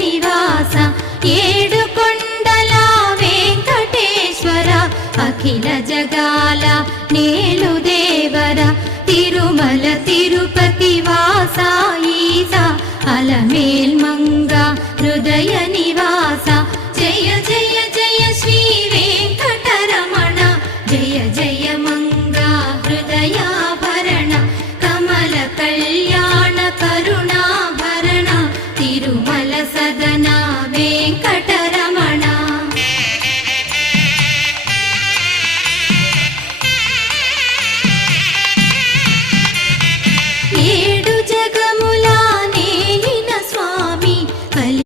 నివాస ఏడుకొండల వెంకటేశ్వర అఖిల జగాల నేలు దేవర తిరుమల తిరుపతి వాస ఈస అలమేల్ మంగ హృదయ నివాస జయ జయ జయ శ్రీ వెంకటరమణ జయ జయ మంగ హృదయాభరణ కమల కళ్యాణ కరుణాభరణ తిరుమల సదన వెంకట